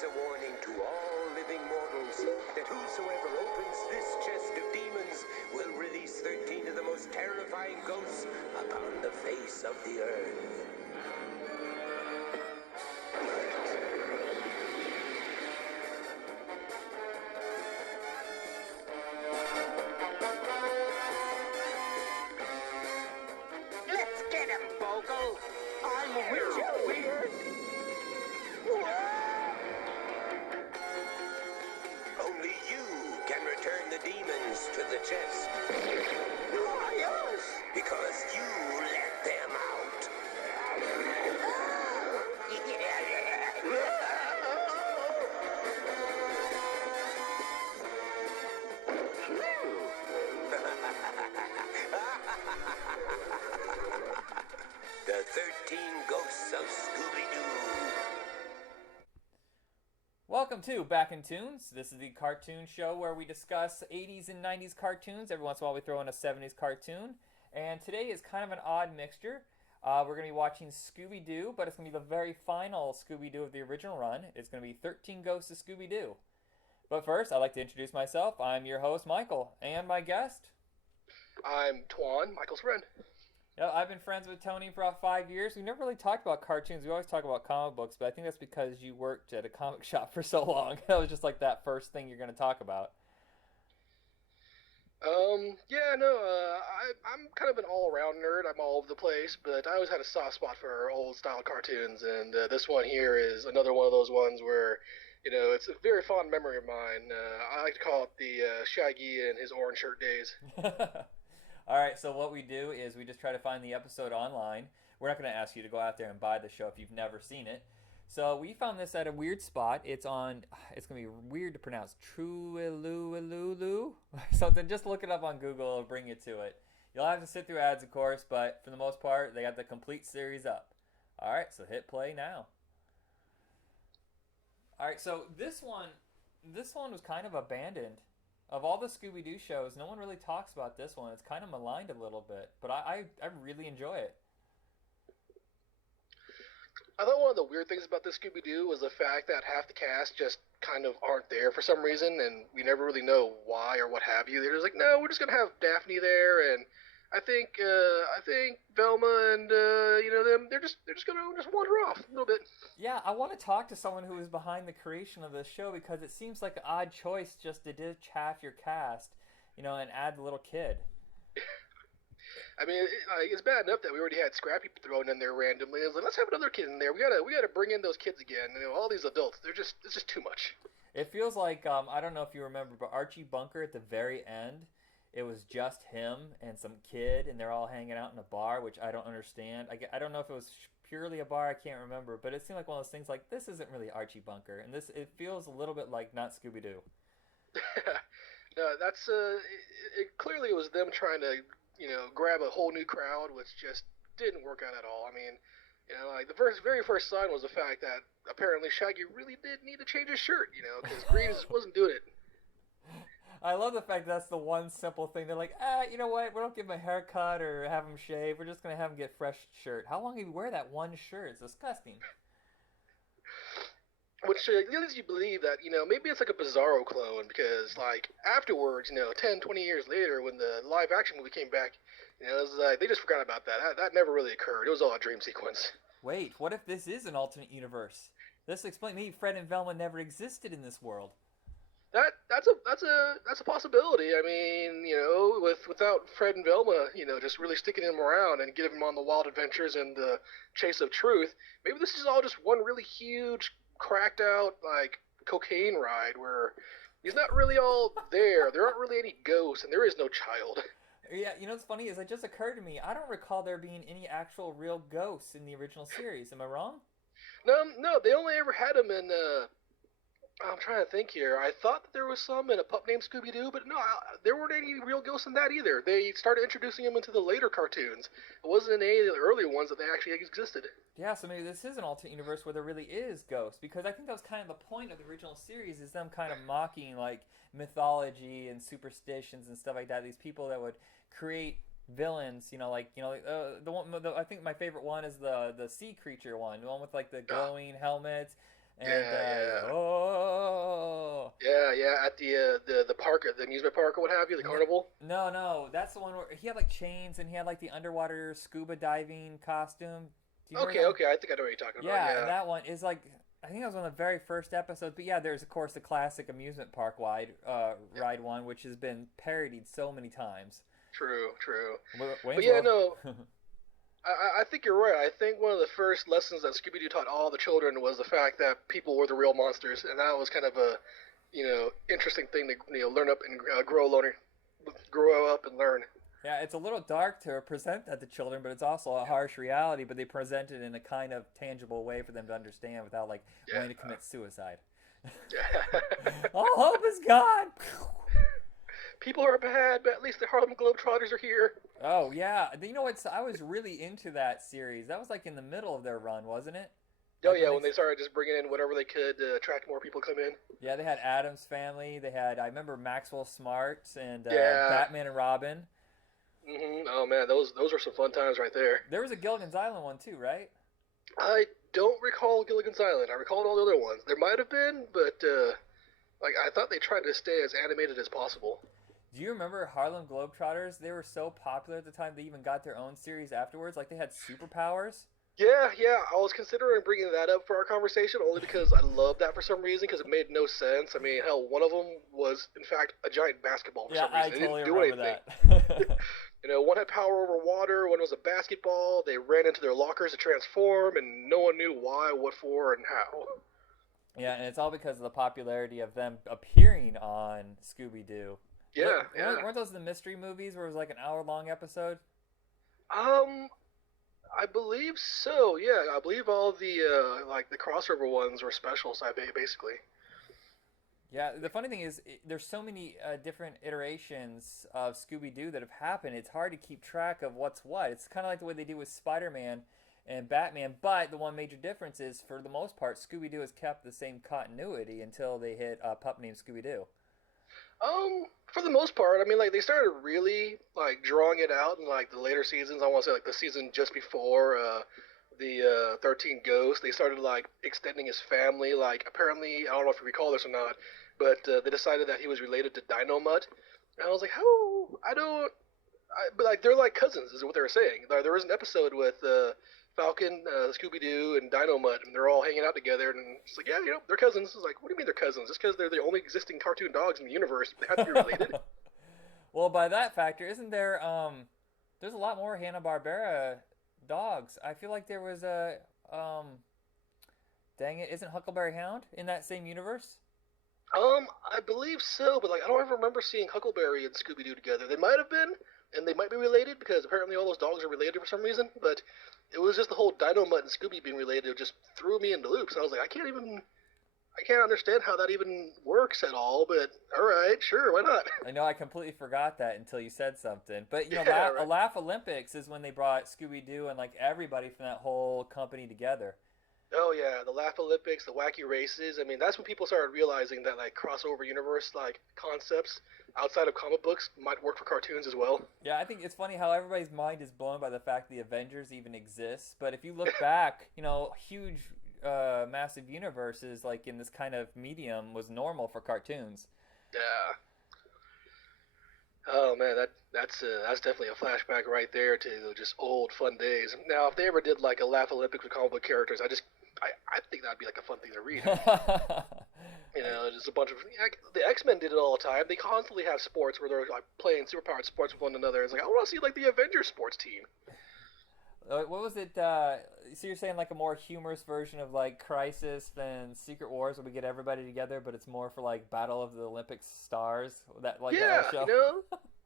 is a warning to all living mortals that whosoever opens this chest of demons will release 13 of the most terrifying ghosts upon the face of the earth. Let's get him, Bogle! I'm a witch, weird! Only you can return the demons to the chest. Why us? Because you let them out. The 13 Ghosts of Scooby-Doo. Welcome to Back in Toons. This is the cartoon show where we discuss 80s and 90s cartoons. Every once in a while we throw in a 70s cartoon. And today is kind of an odd mixture. We're going to be watching Scooby-Doo, but it's going to be the very final Scooby-Doo of the original run. It's going to be 13 Ghosts of Scooby-Doo. But first, I'd like to introduce myself. I'm your host, Michael, and my guest. I'm Twan, Michael's friend. Yeah, I've been friends with Tony for about 5 years. We never really talked about cartoons. We always talk about comic books, but I think that's because you worked at a comic shop for so long. That was just like that first thing you're going to talk about. I'm kind of an all-around nerd. I'm all over the place, but I always had a soft spot for old-style cartoons, and this one here is another one of those ones where, it's a very fond memory of mine. I like to call it the Shaggy and his orange shirt days. All right, so what we do is we just try to find the episode online. We're not going to ask you to go out there and buy the show if you've never seen it. So we found this at a weird spot. It's going to be weird to pronounce, Truilululu, something. Just look it up on Google, it'll bring you to it. You'll have to sit through ads, of course, but for the most part, they got the complete series up. All right, so hit play now. All right, so this one was kind of abandoned. Of all the Scooby-Doo shows, no one really talks about this one. It's kind of maligned a little bit, but I really enjoy it. I thought one of the weird things about this Scooby-Doo was the fact that half the cast just kind of aren't there for some reason, and we never really know why or what have you. They're just like, no, we're just gonna have Daphne there, and I think Velma and them, they're just gonna wander off a little bit. Yeah, I want to talk to someone who is behind the creation of this show because it seems like an odd choice just to ditch half your cast, and add the little kid. I mean, it's bad enough that we already had Scrappy thrown in there randomly. It's like, let's have another kid in there. We gotta bring in those kids again. All these adults, it's just too much. It feels like I don't know if you remember, but Archie Bunker at the very end, it was just him and some kid, and they're all hanging out in a bar, which I don't understand. I don't know if it was purely a bar. I can't remember, but it seemed like one of those things. Like, this isn't really Archie Bunker, and it feels a little bit like not Scooby Doo. No, that's it clearly was them trying to grab a whole new crowd, which just didn't work out at all. I mean, the very first sign was the fact that apparently Shaggy really did need to change his shirt, because Greaves wasn't doing it. I love the fact that's the one simple thing. They're like, you know what? We don't give him a haircut or have him shave. We're just going to have him get fresh shirt. How long did he wear that one shirt? It's disgusting. Which leads you to believe that, maybe it's like a Bizarro clone, because, afterwards, 10, 20 years later, when the live-action movie came back, it was like, they just forgot about that. That never really occurred. It was all a dream sequence. Wait, what if this is an alternate universe? This explains, maybe Fred and Velma never existed in this world. That's a possibility. I mean, without Fred and Velma, just really sticking them around and getting them on the wild adventures and the chase of truth, maybe this is all just one really huge, cracked out, cocaine ride where he's not really all there. There aren't really any ghosts, and there is no child. Yeah, what's funny is it just occurred to me, I don't recall there being any actual real ghosts in the original series. Am I wrong? No, they only ever had them in, I'm trying to think here. I thought that there was some in a pup named Scooby-Doo, but no, there weren't any real ghosts in that either. They started introducing them into the later cartoons. It wasn't in any of the earlier ones that they actually existed. Yeah, so maybe this is an alternate universe where there really is ghosts, because I think that was kind of the point of the original series, is them kind of mocking, mythology and superstitions and stuff like that. These people that would create villains, the one, I think my favorite one is the sea creature one, the one with, the glowing helmets. And oh. Yeah, at the park, the amusement park or what have you, the carnival. No, that's the one where he had like chains and he had like the underwater scuba diving costume. Do you remember Okay, I think I know what you're talking about. Yeah, that one is like, I think that was one of the very first episodes. But yeah, there's of course the classic amusement park ride one, which has been parodied so many times. True. But yeah, no. I think you're right. I think one of the first lessons that Scooby Doo taught all the children was the fact that people were the real monsters, and that was kind of a, interesting thing to learn up and grow up and learn. Yeah, it's a little dark to present that to children, but it's also a harsh reality. But they present it in a kind of tangible way for them to understand without like wanting to commit suicide. All hope is gone. People are bad, but at least the Harlem Globetrotters are here. Oh, yeah. You know what? I was really into that series. That was like in the middle of their run, wasn't it? Oh, yeah, when they started just bringing in whatever they could to attract more people come in. Yeah, they had Addams Family. They had, I remember Maxwell Smart and Batman and Robin. Mm-hmm. Oh, man, those were some fun times right there. There was a Gilligan's Island one too, right? I don't recall Gilligan's Island. I recall all the other ones. There might have been, but I thought they tried to stay as animated as possible. Do you remember Harlem Globetrotters? They were so popular at the time they even got their own series afterwards. Like they had superpowers. Yeah. I was considering bringing that up for our conversation only because I love that for some reason because it made no sense. I mean, hell, one of them was in fact a giant basketball for some reason. I totally remember that. One had power over water, one was a basketball. They ran into their lockers to transform, and no one knew why, what for, and how. Yeah, and it's all because of the popularity of them appearing on Scooby-Doo. Yeah. Weren't those the mystery movies where it was like an hour-long episode? I believe so. Yeah, I believe all the the crossover ones were specials. Basically. Yeah, the funny thing is, there's so many different iterations of Scooby-Doo that have happened. It's hard to keep track of what's what. It's kind of like the way they do with Spider-Man and Batman. But the one major difference is, for the most part, Scooby-Doo has kept the same continuity until they hit a pup named Scooby-Doo. For the most part, I mean, they started really, drawing it out in, the later seasons. I want to say, the season just before, the 13 Ghosts. They started, extending his family. Apparently, I don't know if you recall this or not, but they decided that he was related to Dynamut. And I was like, but, they're like cousins, is what they were saying. There was an episode with, Falcon, Scooby-Doo, and Dynamut, and they're all hanging out together, and it's like, yeah, they're cousins. It's like, what do you mean they're cousins? Just because they're the only existing cartoon dogs in the universe, they have to be related? Well, by that factor, isn't there, there's a lot more Hanna-Barbera dogs. I feel like there was a, dang it, isn't Huckleberry Hound in that same universe? I believe so, but, I don't ever remember seeing Huckleberry and Scooby-Doo together. They might have been, and they might be related, because apparently all those dogs are related for some reason, but it was just the whole Dynamut and Scooby being related. It just threw me into loops. I was like, I can't understand how that even works at all, but alright, sure, why not? I know, I completely forgot that until you said something. But, right. Laugh Olympics is when they brought Scooby-Doo and, everybody from that whole company together. Oh, yeah, the Laugh Olympics, the wacky races. I mean, that's when people started realizing that, crossover universe, concepts outside of comic books might work for cartoons as well. Yeah, I think it's funny how everybody's mind is blown by the fact the Avengers even exists. But if you look back, huge, massive universes, in this kind of medium was normal for cartoons. Yeah. Oh, man, that's definitely a flashback right there to just old fun days. Now, if they ever did, a Laugh Olympics with comic book characters, I think that'd be a fun thing to read. Just a bunch of the X-Men did it all the time. They constantly have sports where they're playing superpowered sports with one another. It's I want to see the Avengers sports team. What was it? So you're saying a more humorous version of Crisis than Secret Wars, where we get everybody together, but it's more for Battle of the Olympic Stars. That yeah, that show?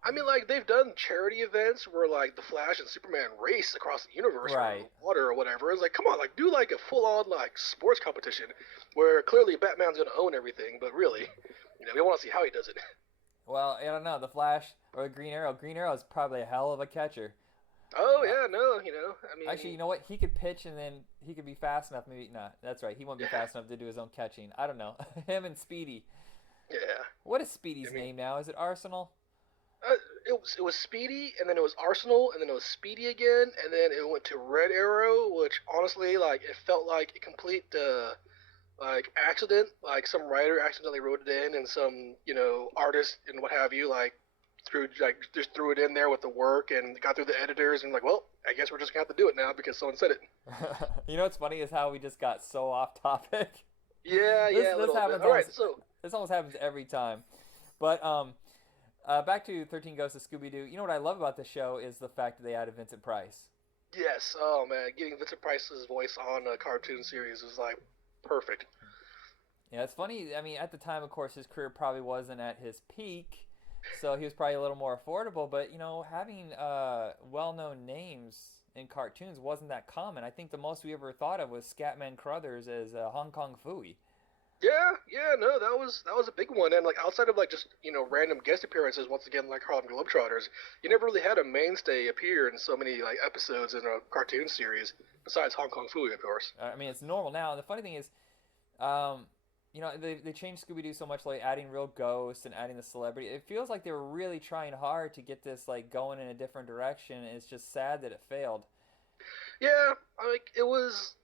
I mean, they've done charity events where, the Flash and Superman race across the universe right. or water or whatever. It's come on, do, a full-on, sports competition where clearly Batman's going to own everything, but really, we want to see how he does it. Well, I don't know. The Flash or Green Arrow. Green Arrow is probably a hell of a catcher. Oh, yeah, no, I mean... Actually, you know what? He could pitch and then he could be fast enough. Maybe not. That's right. He won't be fast enough to do his own catching. I don't know. Him and Speedy. Yeah. What is Speedy's name now? Is it Arsenal? It was Speedy, and then it was Arsenal, and then it was Speedy again, and then it went to Red Arrow, which honestly, it felt like a complete like accident, like some writer accidentally wrote it in, and some artist and what have you just threw it in there with the work and got through the editors and like, well, I guess we're just gonna have to do it now because someone said it. You know what's funny is how we just got so off topic. Yeah, this, yeah, a this little happens bit. All right, almost, so this almost happens every time. But back to 13 Ghosts of Scooby Doo. You know what I love about the show is the fact that they added Vincent Price. yes, oh man, getting Vincent Price's voice on a cartoon series is like perfect. Yeah, it's funny. I mean, at the time, of course, his career probably wasn't at his peak, so he was probably a little more affordable. But having well-known names in cartoons wasn't that common. I think the most we ever thought of was Scatman Crothers as Hong Kong Phooey. Yeah, no, that was a big one, and like outside of like just random guest appearances, once again like Harlem Globetrotters, you never really had a mainstay appear in so many like episodes in a cartoon series besides Hong Kong Phooey, of course. I mean, it's normal now. And the funny thing is, they changed Scooby Doo so much, like adding real ghosts and adding the celebrity. It feels like they were really trying hard to get this like going in a different direction. And it's just sad that it failed. Yeah, like it was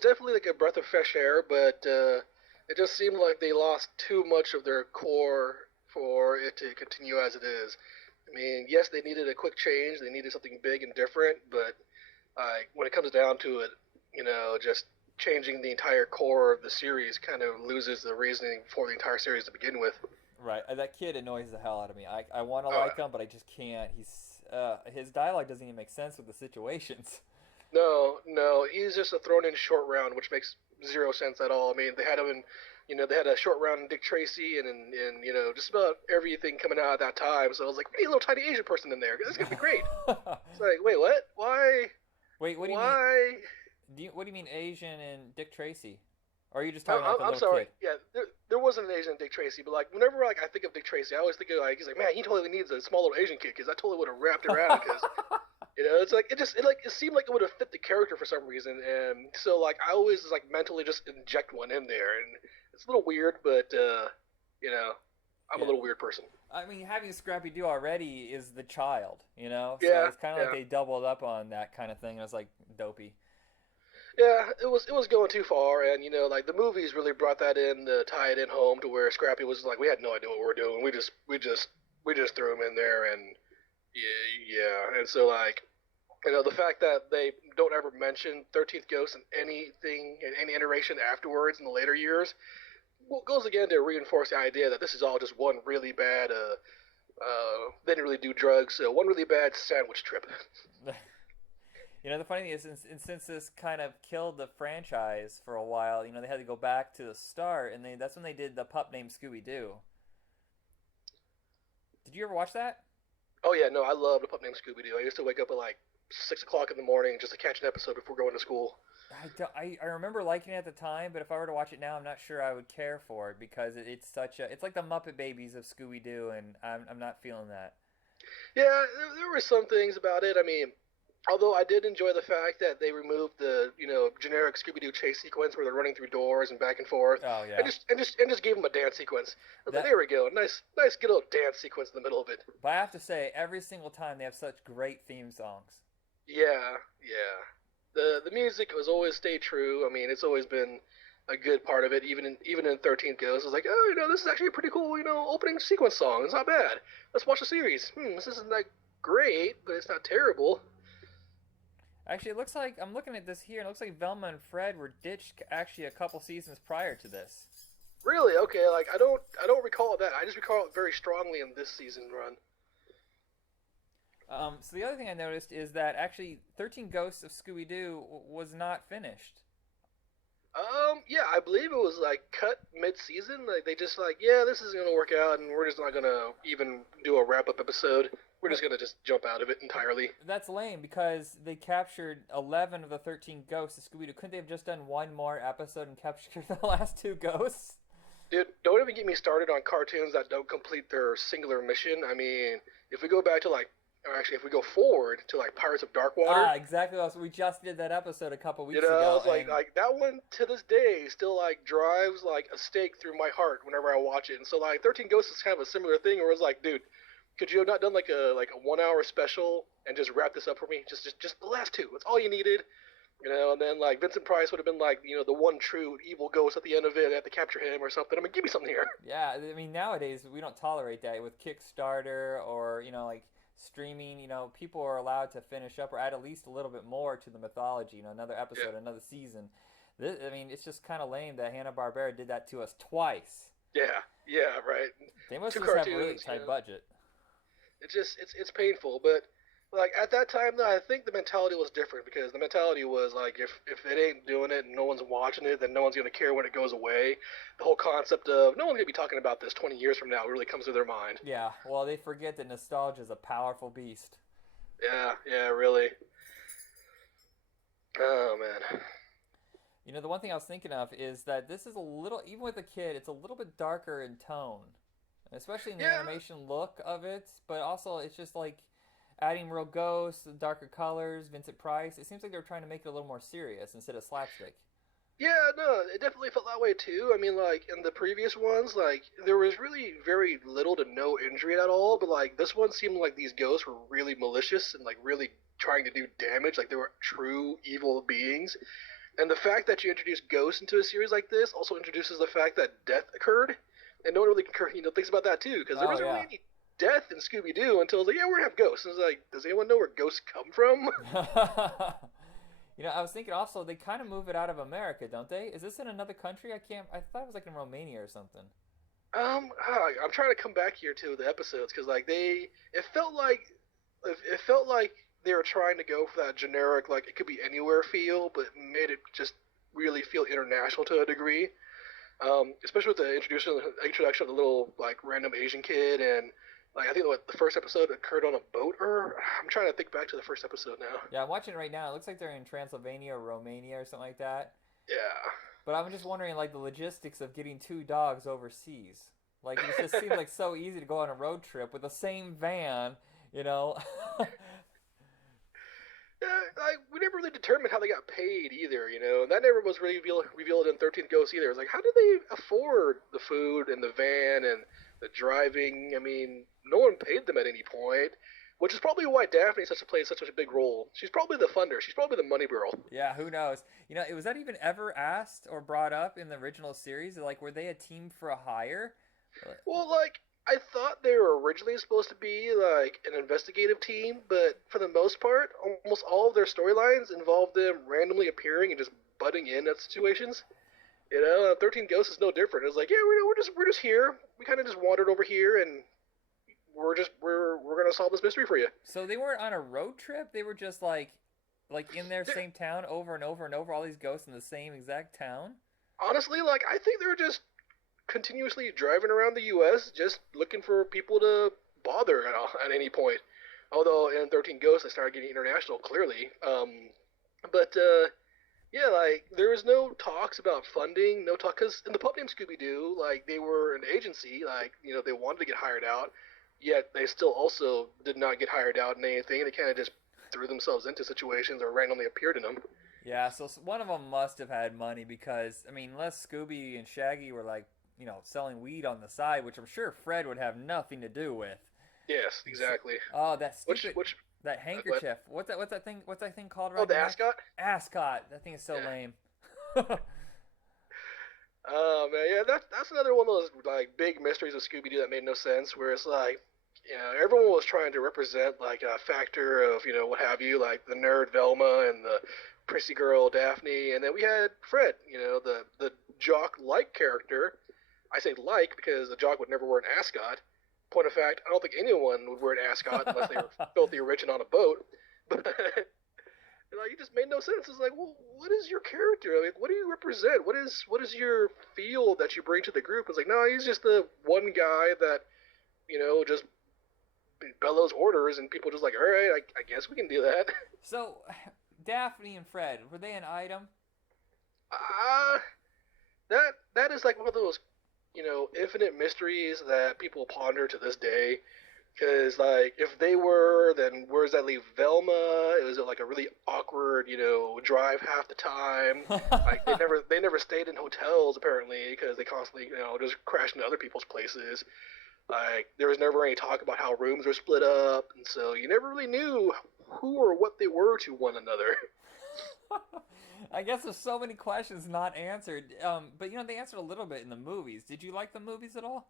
definitely like a breath of fresh air, but it just seemed like they lost too much of their core for it to continue as it is. I mean, yes, they needed a quick change. They needed something big and different, but when it comes down to it, just changing the entire core of the series kind of loses the reasoning for the entire series to begin with. Right, that kid annoys the hell out of me. I want to like him, but I just can't. His dialogue doesn't even make sense with the situations. No, he's just a thrown in short round, which makes zero sense at all. I mean, they had him in, they had a short round in Dick Tracy and in just about everything coming out at that time. So I was like, we need a little tiny Asian person in there. This is gonna be great. It's like, wait, what? Why? Wait, what do you Why? mean? What do you mean Asian and Dick Tracy? Or are you just talking about the I'm little sorry. kid? Yeah, there wasn't an Asian Dick Tracy, but like whenever like I think of Dick Tracy, I always think of like he's like, man, he totally needs a small little Asian kid because I totally would have wrapped around because. It's like it seemed like it would have fit the character for some reason, and so like I always like mentally just inject one in there, and it's a little weird, but I'm a little weird person. I mean, having Scrappy Doo already is the child, So Yeah, it's kind of like they doubled up on that kind of thing. And it was like dopey. Yeah, it was going too far, and like the movies really brought that in to tie it in home to where Scrappy was like, we had no idea what we were doing, we just threw him in there, and yeah, and so like. The fact that they don't ever mention 13th Ghost in anything, in any iteration afterwards in the later years, goes again to reinforce the idea that this is all just one really bad, they didn't really do drugs, so one really bad sandwich trip. The funny thing is, since this kind of killed the franchise for a while, they had to go back to the start, and that's when they did the pup named Scooby Doo. Did you ever watch that? Oh yeah, no, I love the pup named Scooby Doo. I used to wake up at like 6 o'clock in the morning just to catch an episode before going to school. I remember liking it at the time, but if I were to watch it now, I'm not sure I would care for it because it's like the Muppet Babies of Scooby Doo, and I'm not feeling that. Yeah, there were some things about it. I mean, although I did enjoy the fact that they removed the generic Scooby Doo chase sequence where they're running through doors and back and forth. Oh yeah. And just gave them a dance sequence. Like, there we go, nice good little dance sequence in the middle of it. But I have to say, every single time they have such great theme songs. Yeah. The music has always stayed true. I mean, it's always been a good part of it. Even in 13th Ghost, it's like, oh, this is actually a pretty cool, opening sequence song. It's not bad. Let's watch the series. This isn't that great, but it's not terrible. Actually, it looks like I'm looking at this here. It looks like Velma and Fred were ditched actually a couple seasons prior to this. Really? Okay. Like I don't recall that. I just recall it very strongly in this season run. So the other thing I noticed is that actually 13 Ghosts of Scooby-Doo was not finished. Yeah, I believe it was like cut mid-season. Like they just like, yeah, this isn't gonna work out, and we're just not gonna even do a wrap-up episode. We're just gonna just jump out of it entirely. That's lame because they captured 11 of the 13 ghosts of Scooby-Doo. Couldn't they have just done one more episode and captured the last 2 ghosts? Dude, don't even get me started on cartoons that don't complete their singular mission. I mean, if we go back to if we go forward to like Pirates of Darkwater. Exactly. We just did that episode a couple weeks ago. I was like that one to this day still like drives like a stake through my heart whenever I watch it. And so like 13 Ghosts is kind of a similar thing where it's like, dude, could you have not done like a 1 hour special and just wrap this up for me? Just the last 2. That's all you needed. You know, and then like Vincent Price would have been like, the one true evil ghost at the end of it. They have to capture him or something. I mean, give me something here. Yeah, I mean nowadays we don't tolerate that with Kickstarter or like streaming. People are allowed to finish up or add at least a little bit more to the mythology. Another episode, Yeah, another season. I mean, it's just kind of lame that Hanna-Barbera did that to us twice. yeah, right. They must Two just have a really cartoons, tight budget. It's just it's painful, but like at that time though, I think the mentality was different because the mentality was like if it ain't doing it and no one's watching it, then no one's gonna care when it goes away. The whole concept of no one's gonna be talking about this 20 years from now really comes to their mind. Yeah, well, they forget that nostalgia is a powerful beast. Yeah, really. Oh man. The one thing I was thinking of is that this is a little, even with a kid, it's a little bit darker in tone, especially in the Yeah, animation look of it. But also, it's just like adding real ghosts, darker colors, Vincent Price. It seems like they're trying to make it a little more serious instead of slapstick. yeah, no, it definitely felt that way too. I mean, like in the previous ones, like there was really very little to no injury at all, but like this one seemed like these ghosts were really malicious and like really trying to do damage, like they were true evil beings. And the fact that you introduce ghosts into a series like this also introduces the fact that death occurred, and no one really thinks about that too, because there Oh wasn't really yeah. any death in Scooby Doo until it's like, yeah, we're gonna have ghosts. And it's like, does anyone know where ghosts come from? I was thinking also they kind of move it out of America, don't they? Is this in another country? I thought it was like in Romania or something. I'm trying to come back here to the episodes because like it felt like it felt like they were trying to go for that generic like it could be anywhere feel, but made it just really feel international to a degree. Especially with the introduction of the little like random Asian kid and like I think what the first episode occurred on a boat or I'm trying to think back to the first episode now. Yeah, I'm watching it right now. It looks like they're in Transylvania or Romania or something like that. Yeah. But I'm just wondering, like, the logistics of getting two dogs overseas. Like, it just seems like so easy to go on a road trip with the same van, you know? Yeah, like we never really determined how they got paid either, and that never was really revealed in 13th Ghost either. It's like, how did they afford the food and the van and the driving? I mean, no one paid them at any point, which is probably why Daphne plays such a big role. She's probably the funder. She's probably the money girl. Yeah, who knows? Was that even ever asked or brought up in the original series? Like, were they a team for a hire? Well, like, I thought they were originally supposed to be, like, an investigative team, but for the most part, almost all of their storylines involved them randomly appearing and just butting in at situations. 13 Ghosts is no different. It's like, yeah, we're just here. We kind of just wandered over here, and we're gonna solve this mystery for you. So they weren't on a road trip? They were just, like in their same town over and over and over, all these ghosts in the same exact town? Honestly, like, I think they were just continuously driving around the U.S. just looking for people to bother at any point. Although in 13 Ghosts they started getting international, clearly. But yeah, like there was no talks about funding, no talk because in the pup named Scooby Doo, like they were an agency, like they wanted to get hired out, yet they still also did not get hired out in anything. They kind of just threw themselves into situations or randomly appeared in them. Yeah, so one of them must have had money because, I mean, unless Scooby and Shaggy were like, selling weed on the side, which I'm sure Fred would have nothing to do with. Yes, exactly. Oh, that stupid, Which that handkerchief. What's that thing called? oh, the ascot. Ascot. That thing is so lame. Oh man, yeah, that's another one of those like big mysteries of Scooby Doo that made no sense. Where it's like, everyone was trying to represent like a factor of what have you, like the nerd Velma and the prissy girl Daphne, and then we had Fred, the jock-like character. I say like because the jock would never wear an ascot. Point of fact, I don't think anyone would wear an ascot unless they were filthy rich and on a boat. But like, it just made no sense. It's like, well, what is your character? I mean, what do you represent? What is your feel that you bring to the group? It's like, no, he's just the one guy that, just bellows orders, and people just like, all right, I guess we can do that. So, Daphne and Fred, were they an item? Uh, that is like one of those, infinite mysteries that people ponder to this day. Because, like, if they were, then where does that leave Velma? Was it like a really awkward, drive half the time? Like, they never stayed in hotels, apparently, because they constantly, just crashed into other people's places. Like, there was never any talk about how rooms were split up, and so you never really knew who or what they were to one another. I guess there's so many questions not answered. But they answered a little bit in the movies. Did you like the movies at all?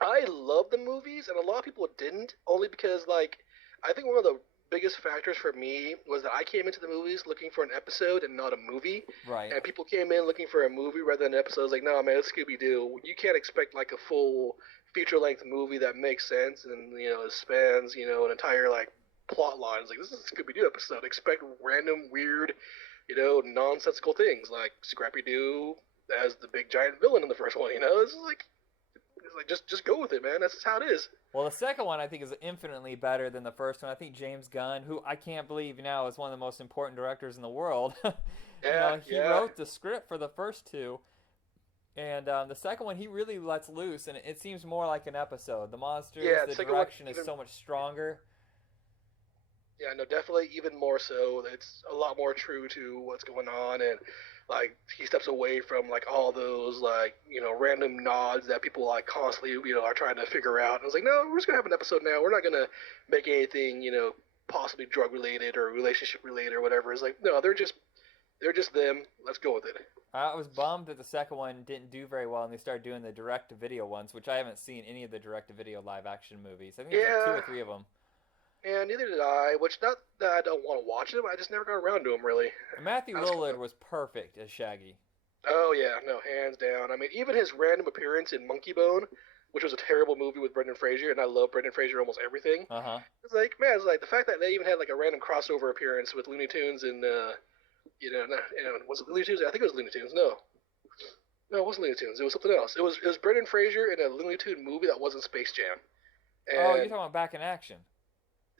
I love the movies, and a lot of people didn't, only because, like, I think one of the biggest factors for me was that I came into the movies looking for an episode and not a movie. Right. And people came in looking for a movie rather than an episode. I was like, no, man, it's Scooby Doo. You can't expect, like, a full feature length movie that makes sense and, it spans, an entire, like, plot line. It's like, this is a Scooby Doo episode. Expect random, weird, nonsensical things, like Scrappy Doo as the big giant villain in the first one, This is like, just go with it, man. That's just how it is. Well, the second one I think is infinitely better than the first one. I think James Gunn, who I can't believe now is one of the most important directors in the world, he wrote the script for the first two, and the second one he really lets loose, and it seems more like an episode. The monsters, the direction is so much stronger. Yeah, no, definitely even more so. It's a lot more true to what's going on, and like he steps away from like all those like random nods that people like constantly are trying to figure out. And I was like, no, we're just gonna have an episode now. We're not gonna make anything possibly drug related or relationship related or whatever. It's like, no, they're just them. Let's go with it. I was bummed that the second one didn't do very well, and they started doing the direct-to-video ones, which I haven't seen any of the direct-to-video live-action movies. I think there's like 2 or 3 of them. And neither did I, which not that I don't want to watch them, I just never got around to them, really. Matthew Lillard was perfect as Shaggy. Oh, yeah, no, hands down. I mean, even his random appearance in Monkey Bone, which was a terrible movie with Brendan Fraser, and I love Brendan Fraser almost everything. Uh-huh. It's like, man, it's like the fact that they even had like a random crossover appearance with Looney Tunes and, was it Looney Tunes? I think it was Looney Tunes, no, it wasn't Looney Tunes, it was something else. It was Brendan Fraser in a Looney Tune movie that wasn't Space Jam. And you're talking about Back in Action.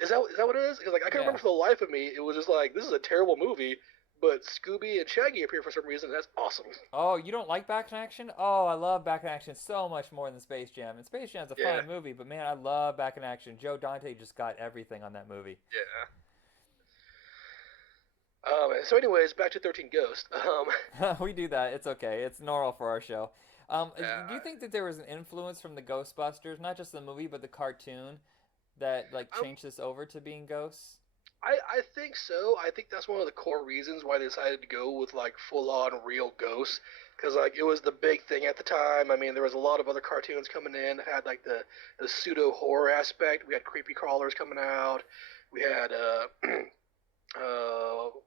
Is that what it is? Because like I can't remember for the life of me. It was just like, this is a terrible movie, but Scooby and Shaggy appear for some reason. That's awesome. Oh, you don't like Back in Action? Oh, I love Back in Action so much more than Space Jam. And Space Jam's a fine movie, but man, I love Back in Action. Joe Dante just got everything on that movie. Yeah. So anyways, back to 13 Ghosts. We do that. It's okay. It's normal for our show. Do you think that there was an influence from the Ghostbusters, not just the movie, but the cartoon, that like changed this over to being ghosts? I think so. I think that's one of the core reasons why they decided to go with like full-on real ghosts, because like it was the big thing at the time. I mean, there was a lot of other cartoons coming in that had like the pseudo horror aspect. We had creepy crawlers coming out. We had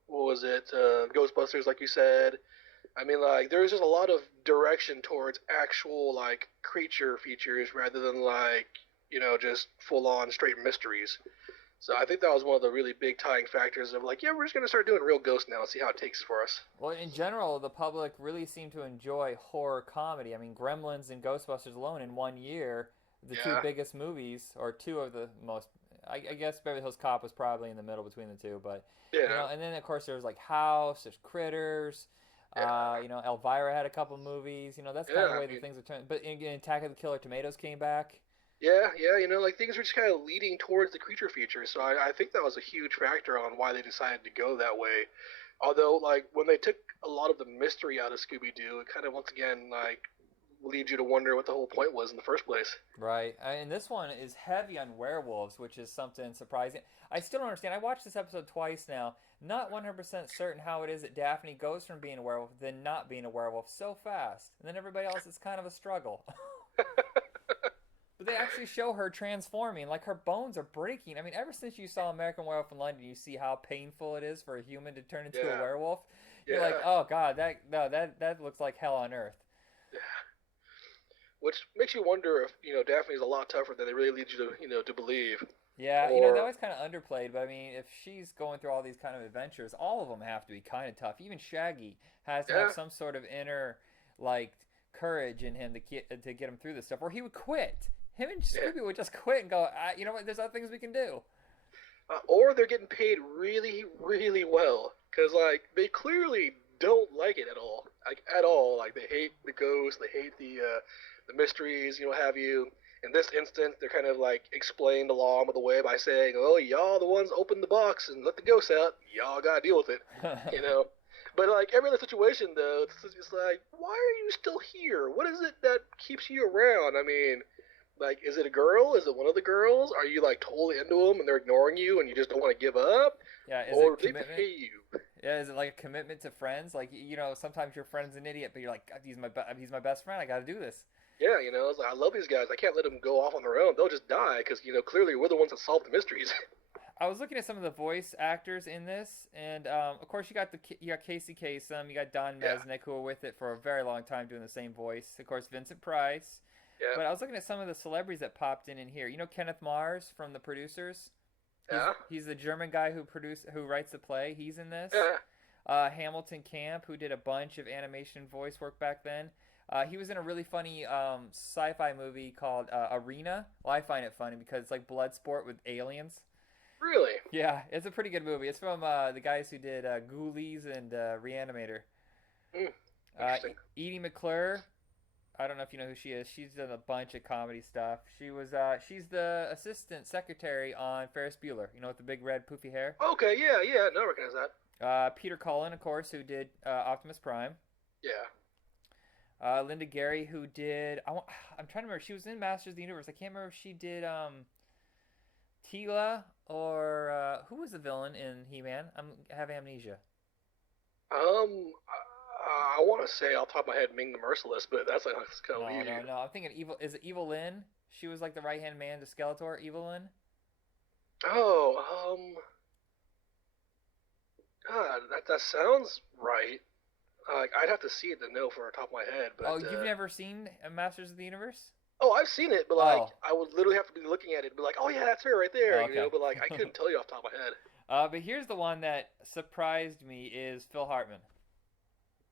what was it? Ghostbusters, like you said. I mean, like there was just a lot of direction towards actual like creature features rather than like just full-on straight mysteries. So I think that was one of the really big tying factors of like, yeah, we're just going to start doing real ghosts now and see how it takes for us. Well, in general, the public really seemed to enjoy horror comedy. I mean, Gremlins and Ghostbusters alone in 1 year, the 2 biggest movies, or 2 of the most, I guess Beverly Hills Cop was probably in the middle between the 2, but, and then of course there's like House, there's Critters, Elvira had a couple movies, that's kind of the way the things are turned. But in Attack of the Killer Tomatoes came back. Yeah, like things were just kind of leading towards the creature feature, so I think that was a huge factor on why they decided to go that way. Although, like, when they took a lot of the mystery out of Scooby-Doo, it kind of, once again, like, leads you to wonder what the whole point was in the first place. Right, and this one is heavy on werewolves, which is something surprising. I still don't understand. I watched this episode twice now, not 100% certain how it is that Daphne goes from being a werewolf to then not being a werewolf so fast, and then everybody else is kind of a struggle. But they actually show her transforming, like her bones are breaking. I mean, ever since you saw American Werewolf in London, you see how painful it is for a human to turn into a werewolf. You're like, oh god, that looks like hell on earth. Yeah. Which makes you wonder if Daphne's a lot tougher than they really lead you to to believe. Yeah, that was kind of underplayed. But I mean, if she's going through all these kind of adventures, all of them have to be kind of tough. Even Shaggy has to have some sort of inner like courage in him to get him through this stuff, or he would quit. Him and Scooby would just quit and go, you know what, there's other things we can do. Or they're getting paid really, really well. Because, like, they clearly don't like it at all. Like, at all. Like, they hate the ghosts, they hate the mysteries, what have you. In this instance, they're kind of, like, explained along with the way by saying, oh, y'all the ones opened the box and let the ghosts out. Y'all gotta deal with it, But, like, every other situation, though, it's like, why are you still here? What is it that keeps you around? I mean, like, is it a girl? Is it one of the girls? Are you, like, totally into them and they're ignoring you and you just don't want to give up? Yeah, or do they pay you? Yeah, is it like a commitment to friends? Like, sometimes your friend's an idiot, but you're like, God, he's my best friend. I got to do this. Yeah, it's like, I love these guys. I can't let them go off on their own. They'll just die because, clearly we're the ones that solve the mysteries. I was looking at some of the voice actors in this, and of course you got Casey Kasem, you got Don Mesnick, who were with it for a very long time doing the same voice. Of course, Vincent Price. Yeah. But I was looking at some of the celebrities that popped in here. You know Kenneth Mars from The Producers? He's the German guy who writes the play. He's in this. Yeah. Hamilton Camp, who did a bunch of animation voice work back then. He was in a really funny sci-fi movie called Arena. Well, I find it funny because it's like blood sport with aliens. Really? Yeah, it's a pretty good movie. It's from the guys who did Ghoulies and Reanimator. Interesting. Edie McClure. I don't know if you know who she is. She's done a bunch of comedy stuff. She's the assistant secretary on Ferris Bueller. You know, with the big red poofy hair. Okay, yeah. No, I recognize that. Peter Cullen, of course, who did Optimus Prime. Yeah. Linda Gary, who did... I'm trying to remember. She was in Masters of the Universe. I can't remember if she did Teela or... who was the villain in He-Man? I have amnesia. I want to say off the top of my head Ming the Merciless, but that's kind of weird. No. I'm thinking Evil... Is it Evil Lyn? She was like the right-hand man to Skeletor, Evil Lyn? Oh, God, that sounds right. I'd have to see it to know for the top of my head. But, you've never seen Masters of the Universe? Oh, I've seen it, but I would literally have to be looking at it and be like, oh yeah, that's her right there, okay. But I couldn't tell you off the top of my head. But here's the one that surprised me is Phil Hartman.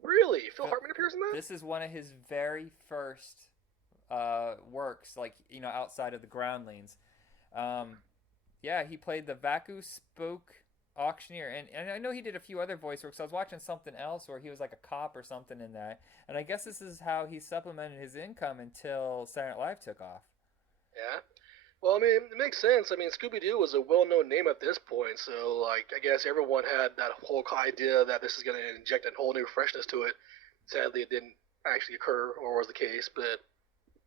Really? Phil Hartman appears in that? This is one of his very first works, outside of the Groundlings. Yeah, he played the Vacu Spook Auctioneer, and I know he did a few other voice works. I was watching something else where he was like a cop or something in that, and I guess this is how he supplemented his income until Saturday Night Live took off. Yeah. Well, I mean, it makes sense. I mean, Scooby-Doo was a well-known name at this point, so, I guess everyone had that whole idea that this is going to inject a whole new freshness to it. Sadly, it didn't actually occur, or was the case, but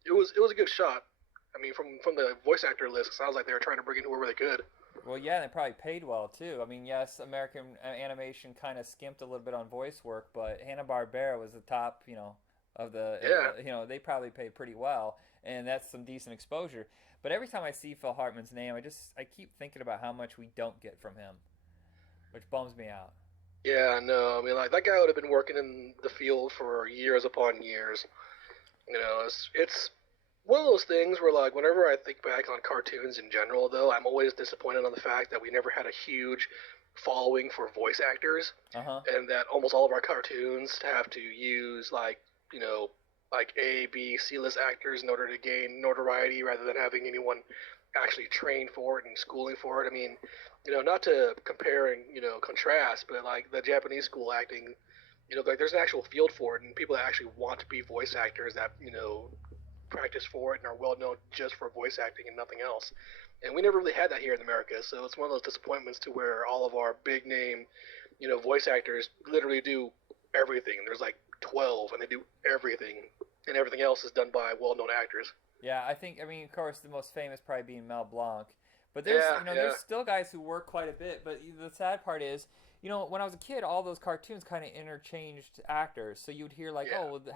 it was a good shot. I mean, from the voice actor list, it sounds like they were trying to bring in whoever they could. Well, yeah, and they probably paid well, too. I mean, yes, American animation kind of skimped a little bit on voice work, but Hanna-Barbera was the top, of the... Yeah. They probably paid pretty well, and that's some decent exposure. But every time I see Phil Hartman's name, I keep thinking about how much we don't get from him, which bums me out. Yeah, no, I mean, that guy would have been working in the field for years upon years. It's one of those things where, whenever I think back on cartoons in general, though, I'm always disappointed on the fact that we never had a huge following for voice actors, and that almost all of our cartoons have to use, A, B, C-list actors in order to gain notoriety rather than having anyone actually trained for it and schooling for it. I mean, not to compare and, contrast, but, the Japanese school acting, there's an actual field for it, and people that actually want to be voice actors that, practice for it and are well known just for voice acting and nothing else. And we never really had that here in America, so it's one of those disappointments to where all of our big name, voice actors literally do everything. There's 12 and they do everything, and everything else is done by well-known actors. Yeah, of course, the most famous probably being Mel Blanc. But there's still guys who work quite a bit. But the sad part is, when I was a kid, all those cartoons kind of interchanged actors. So you'd hear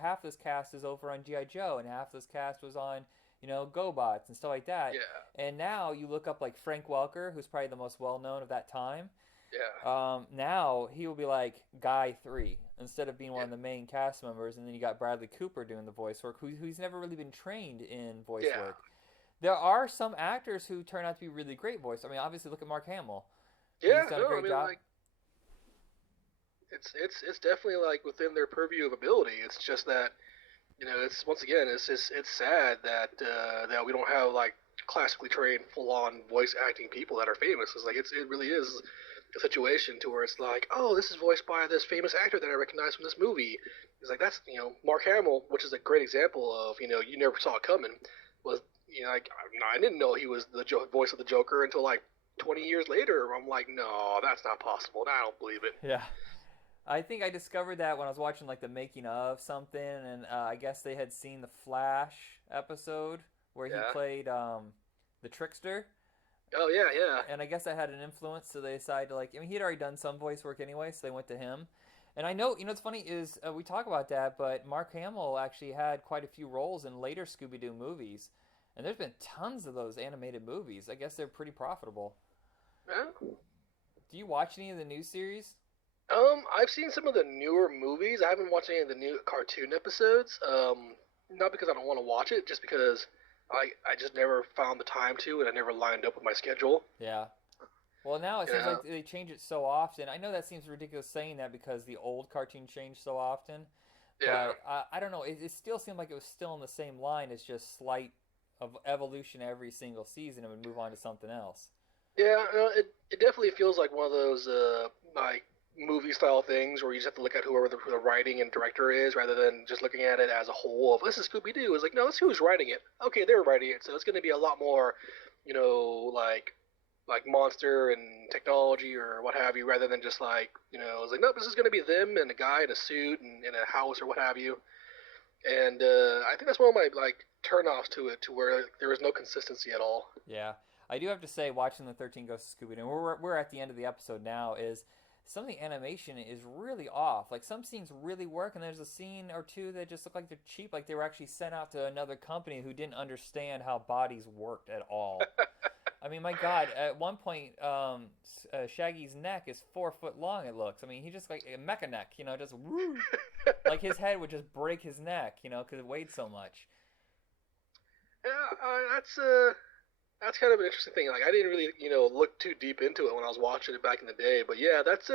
half this cast is over on G.I. Joe, and half this cast was on, GoBots and stuff like that. Yeah. And now you look up Frank Welker, who's probably the most well-known of that time. Yeah. Now he will be Guy 3 instead of being one of the main cast members, and then you got Bradley Cooper doing the voice work, who's never really been trained in voice work. There are some actors who turn out to be really great voice. I mean, obviously look at Mark Hamill. Yeah, he's done a great job. It's definitely within their purview of ability. It's just that it's once again it's sad that that we don't have classically trained full on voice acting people that are famous. It really is a situation to where it's oh, this is voiced by this famous actor that I recognize from this movie. It's that's Mark Hamill, which is a great example of you never saw it coming. Was I didn't know he was the voice of the Joker until 20 years later. I'm no, that's not possible. I don't believe it. Yeah. I think I discovered that when I was watching the making of something, and I guess they had seen the Flash episode where he played the Trickster. Oh yeah, yeah. And I guess that had an influence, so they decided to he'd already done some voice work anyway, so they went to him. And I know, what's funny is we talk about that, but Mark Hamill actually had quite a few roles in later Scooby-Doo movies, and there's been tons of those animated movies. I guess they're pretty profitable. Yeah. Do you watch any of the new series? I've seen some of the newer movies. I haven't watched any of the new cartoon episodes. Not because I don't want to watch it, just because I just never found the time to, and I never lined up with my schedule. Yeah. Well, now it seems Yeah. like they change it so often. I know that seems ridiculous saying that because the old cartoon changed so often. Yeah. But I don't know. It still seemed like it was still in the same line. It's just slight of evolution every single season, and would move on to something else. Yeah, it definitely feels like one of those like movie style things where you just have to look at who the writing and director is rather than just looking at it as a whole of this is Scooby Doo. It's like no, this is who's writing it. Okay, they're writing it, so it's going to be a lot more, like monster and technology or what have you, rather than just it's like nope, this is going to be them and a guy in a suit and in a house or what have you. And I think that's one of my turnoffs to it, to where there is no consistency at all. Yeah, I do have to say, watching the 13 Ghosts of Scooby Doo, we're at the end of the episode now. Is some of the animation is really off. Like some scenes really work, and there's a scene or two that just look like they're cheap, like they were actually sent out to another company who didn't understand how bodies worked at all. I mean, my God, at one point, Shaggy's neck is 4 foot long, it looks. I mean, he just like a mecha neck, just woo. Like his head would just break his neck, because it weighed so much. Yeah, that's kind of an interesting thing. Like I didn't really look too deep into it when I was watching it back in the day, but yeah, that's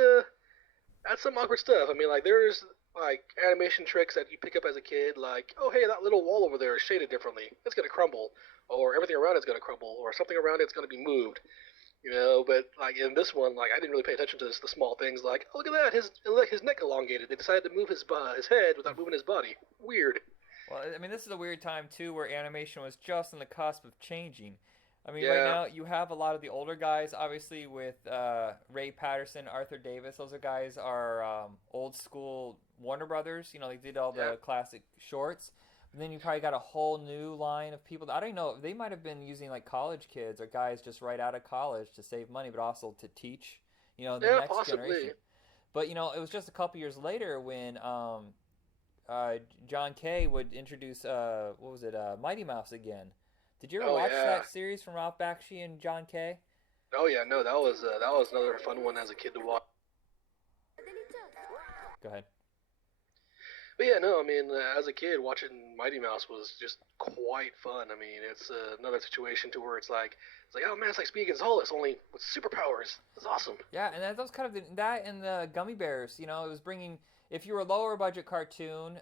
some awkward stuff. I mean, like there's animation tricks that you pick up as a kid, like oh hey, that little wall over there is shaded differently, it's gonna crumble, or everything around it's gonna crumble, or something around it's gonna be moved. But like in this one, like I didn't really pay attention to the small things, like oh, look at that, his neck elongated. They decided to move his head without moving his body. Weird. Well, I mean, this is a weird time too, where animation was just on the cusp of changing. I mean, right Yeah. now you have a lot of the older guys, obviously with Ray Patterson, Arthur Davis. Those guys are old school Warner Brothers. They did all the Yeah. classic shorts. And then you probably got a whole new line of people. I don't know. They might have been using like college kids or guys just right out of college to save money, but also to teach, the Yeah, next possibly. generation. But it was just a couple years later when John Kay would introduce Mighty Mouse again. Did you ever Oh watch yeah. that series from Ralph Bakshi and John Kay? Oh yeah, no, that was another fun one as a kid to watch. Go ahead. But yeah, no, I mean, as a kid, watching Mighty Mouse was just quite fun. I mean, it's another situation to where it's like, oh man, it's like Speedy Gonzales, only with superpowers. It's awesome. Yeah, and that was kind of that and the Gummy Bears. It was bringing. If you were a lower budget cartoon,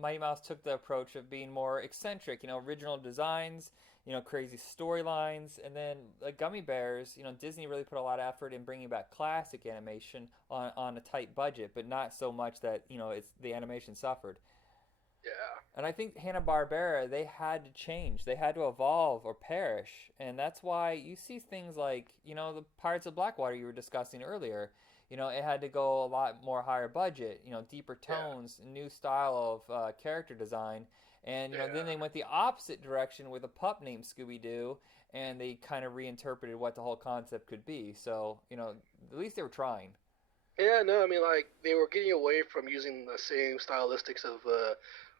Mighty Mouse took the approach of being more eccentric. Original designs. Crazy storylines, and then like Gummy Bears. Disney really put a lot of effort in bringing back classic animation on a tight budget, but not so much that it's the animation suffered. Yeah. And I think Hanna-Barbera, they had to change. They had to evolve or perish. And that's why you see things like, the Pirates of Blackwater you were discussing earlier. It had to go a lot more higher budget, deeper tones, new style of character design. And, then they went the opposite direction with a pup named Scooby-Doo, and they kind of reinterpreted what the whole concept could be. So, at least they were trying. Yeah, no, I mean, like, they were getting away from using the same stylistics of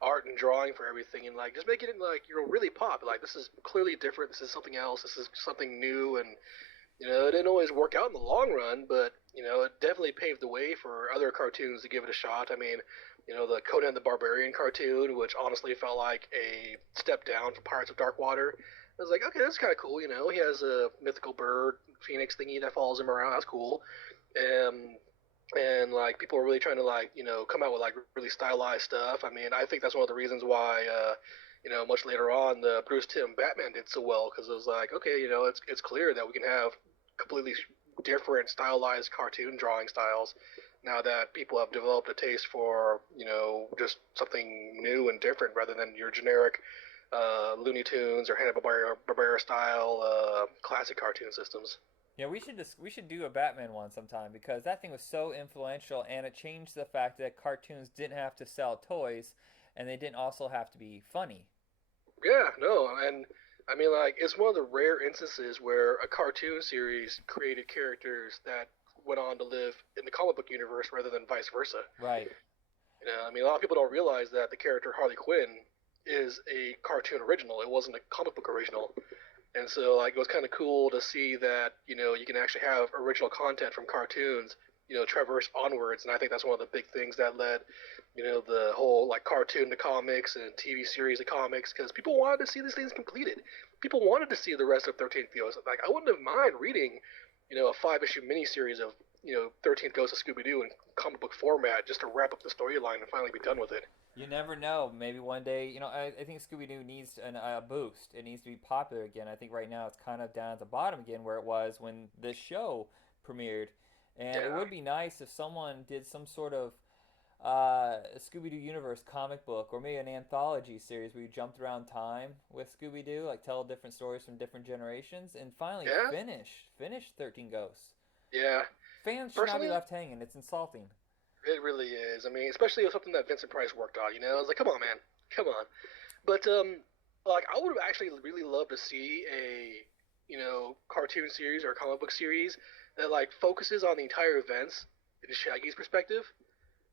art and drawing for everything, and, like, just making it, like, really pop. Like, this is clearly different, this is something else, this is something new, and, it didn't always work out in the long run, but, it definitely paved the way for other cartoons to give it a shot. I mean, the Conan the Barbarian cartoon, which honestly felt like a step down from Pirates of Darkwater. I was like, okay, that's kind of cool, He has a mythical bird, phoenix thingy that follows him around, that's cool. And like people are really trying to come out with like really stylized stuff. I mean, I think that's one of the reasons why much later on the Bruce Timm Batman did so well, because it was like, okay, it's clear that we can have completely different stylized cartoon drawing styles now that people have developed a taste for just something new and different rather than your generic Looney Tunes or Hanna-Barbera style classic cartoon systems. Yeah, we should do a Batman one sometime, because that thing was so influential, and it changed the fact that cartoons didn't have to sell toys, and they didn't also have to be funny. Yeah, no, and I mean, like, it's one of the rare instances where a cartoon series created characters that went on to live in the comic book universe rather than vice versa. Right. I mean, a lot of people don't realize that the character Harley Quinn is a cartoon original. It wasn't a comic book original. And so, like, it was kind of cool to see that, you can actually have original content from cartoons, traverse onwards. And I think that's one of the big things that led, the whole, like, cartoon to comics and TV series to comics, because people wanted to see these things completed. People wanted to see the rest of 13th Ghost. Like, I wouldn't have mind reading, a 5-issue miniseries of, 13th Ghost of Scooby-Doo in comic book format just to wrap up the storyline and finally be done with it. You never know. Maybe one day, I think Scooby-Doo needs a boost. It needs to be popular again. I think right now it's kind of down at the bottom again where it was when this show premiered. And it would be nice if someone did some sort of Scooby-Doo universe comic book, or maybe an anthology series where you jumped around time with Scooby-Doo, like tell different stories from different generations, and finally finish 13 Ghosts. Yeah. Fans should not be left hanging. It's insulting. It really is. I mean, especially with something that Vincent Price worked on. I was like, come on, man, come on. But like, I would actually really love to see a cartoon series or comic book series that like focuses on the entire events in Shaggy's perspective.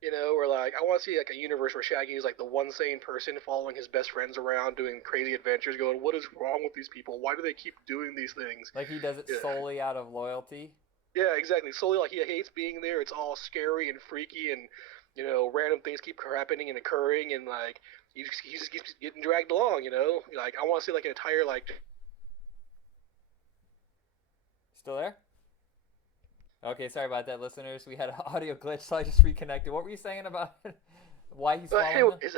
Where like I want to see like a universe where Shaggy is like the one sane person following his best friends around, doing crazy adventures, going, what is wrong with these people? Why do they keep doing these things? Like he does it solely out of loyalty. Yeah, exactly. Solely like he hates being there. It's all scary and freaky, and random things keep happening and occurring, and like he just keeps getting dragged along. Like I want to see like an entire like. Still there? Okay, sorry about that, listeners. We had an audio glitch, so I just reconnected. What were you saying about why he's following them? Anyways,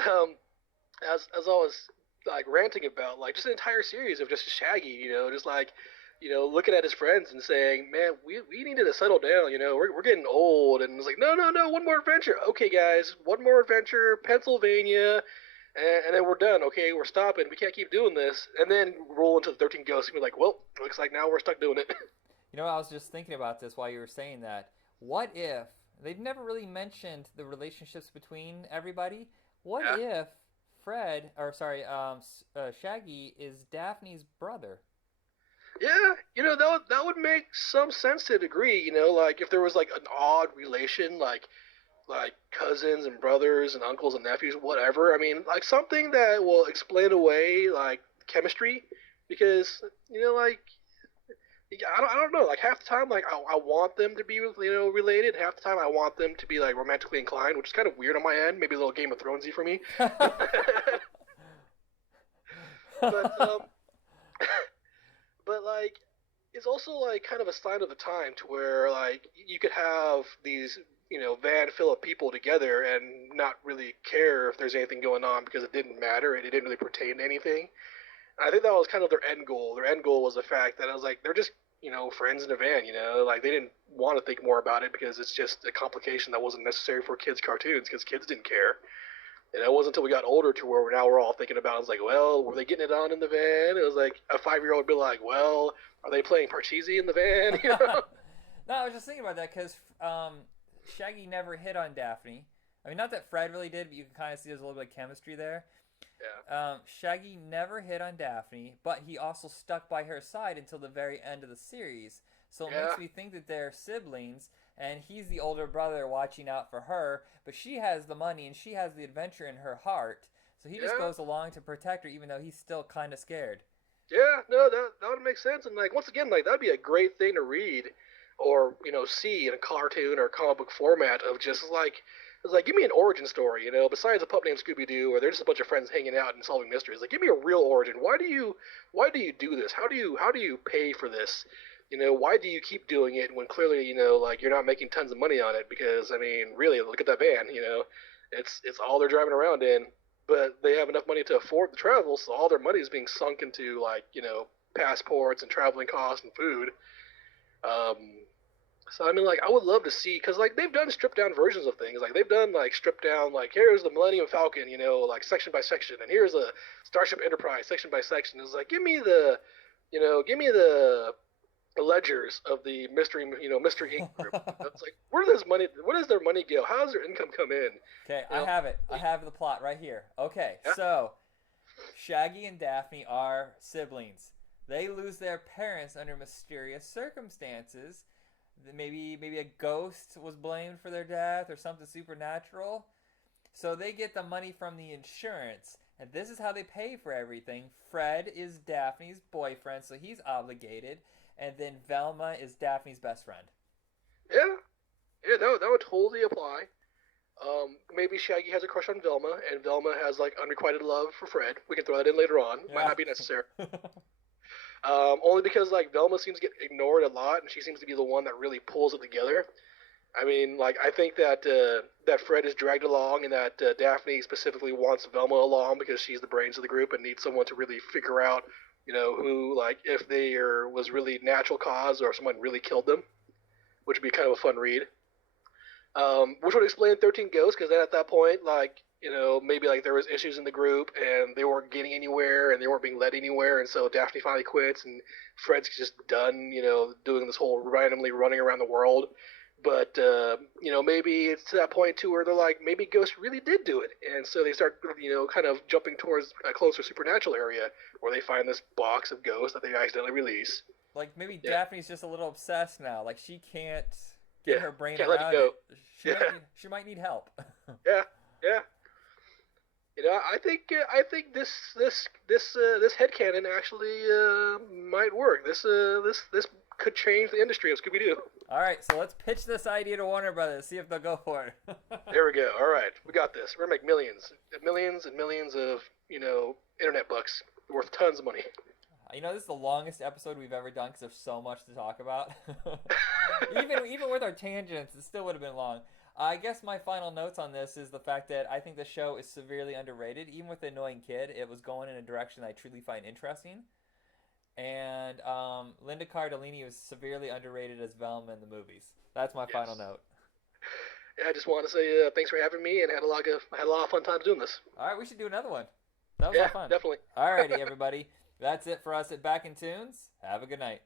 as I was like ranting about like just an entire series of just Shaggy, just like looking at his friends and saying, man, we needed to settle down, we're getting old, and it's like, no, one more adventure. Okay, guys, one more adventure, Pennsylvania, and then we're done. Okay, we're stopping. We can't keep doing this, and then roll into the 13 Ghosts and be like, well, looks like now we're stuck doing it. I was just thinking about this while you were saying that. What if they've never really mentioned the relationships between everybody? What if Shaggy is Daphne's brother? Yeah, that would make some sense to a degree. Like if there was like an odd relation, like cousins and brothers and uncles and nephews, whatever. I mean, like something that will explain away like chemistry, because like. I don't know. Like half the time, like I want them to be related. Half the time, I want them to be like romantically inclined, which is kind of weird on my end. Maybe a little Game of Thronesy for me. But but like it's also like kind of a sign of the time to where like you could have these van full of people together and not really care if there's anything going on because it didn't matter and it didn't really pertain to anything. I think that was kind of their end goal. Their end goal was the fact that I was like, they're just, friends in a van, like they didn't want to think more about it because it's just a complication that wasn't necessary for kids' cartoons because kids didn't care. And it wasn't until we got older to where now we're all thinking about it. I was like, well, were they getting it on in the van? It was like a 5-year-old would be like, well, are they playing Parcheesi in the van? No, I was just thinking about that because Shaggy never hit on Daphne. I mean, not that Fred really did, but you can kind of see there's a little bit of chemistry there. Yeah. Shaggy never hit on Daphne, but he also stuck by her side until the very end of the series. So it makes me think that they're siblings, and he's the older brother watching out for her, but she has the money and she has the adventure in her heart. So he just goes along to protect her, even though he's still kind of scared. Yeah, no, that would make sense. And like once again, like that'd be a great thing to read or see in a cartoon or comic book format of just like. It's like, give me an origin story, besides a pup named Scooby-Doo, or they're just a bunch of friends hanging out and solving mysteries. Like, give me a real origin. Why do you do this? How do you pay for this? Why do you keep doing it when clearly, like you're not making tons of money on it? Because I mean, really, look at that van. It's all they're driving around in, but they have enough money to afford the travel, so all their money is being sunk into like passports and traveling costs and food. So I mean, like, I would love to see, because like they've done stripped down versions of things. Like they've done like stripped down, like here's the Millennium Falcon, like section by section, and here's a Starship Enterprise section by section. It's like give me the ledgers of the Mystery Inc. group. It's like where does their money go? How does their income come in? Okay, I have it. I have the plot right here. Okay, so Shaggy and Daphne are siblings. They lose their parents under mysterious circumstances. Maybe a ghost was blamed for their death or something supernatural. So they get the money from the insurance. And this is how they pay for everything. Fred is Daphne's boyfriend, so he's obligated. And then Velma is Daphne's best friend. Yeah, that would totally apply. Maybe Shaggy has a crush on Velma, and Velma has like unrequited love for Fred. We can throw that in later on. Yeah. Might not be necessary. Only because like Velma seems to get ignored a lot, and she seems to be the one that really pulls it together. I mean, like I think that that Fred is dragged along, and that Daphne specifically wants Velma along because she's the brains of the group and needs someone to really figure out, who like if there was really natural cause or if someone really killed them, which would be kind of a fun read. Which would explain 13 Ghosts, because then at that point, like, maybe like there was issues in the group and they weren't getting anywhere and they weren't being led anywhere, and so Daphne finally quits and Fred's just done, doing this whole randomly running around the world. But, maybe it's to that point too where they're like, maybe Ghost really did do it, and so they start, kind of jumping towards a closer supernatural area where they find this box of ghosts that they accidentally release. Like maybe Daphne's just a little obsessed now, like she can't get her brain can't around let it go. She might need help. Yeah. I think this headcanon actually might work. This could change the industry of Scooby Doo. All right, so let's pitch this idea to Warner Brothers. See if they'll go for it. There we go. All right, we got this. We're gonna make millions and millions of internet bucks worth tons of money. This is the longest episode we've ever done because there's so much to talk about. even with our tangents, it still would have been long. I guess my final notes on this is the fact that I think the show is severely underrated. Even with the annoying kid, it was going in a direction I truly find interesting. And Linda Cardellini was severely underrated as Velma in the movies. That's my final note. Yeah, I just want to say thanks for having me, and had a lot of fun times doing this. All right, we should do another one. That was a lot of fun. Definitely. All righty, everybody. That's it for us at Back in Toons. Have a good night.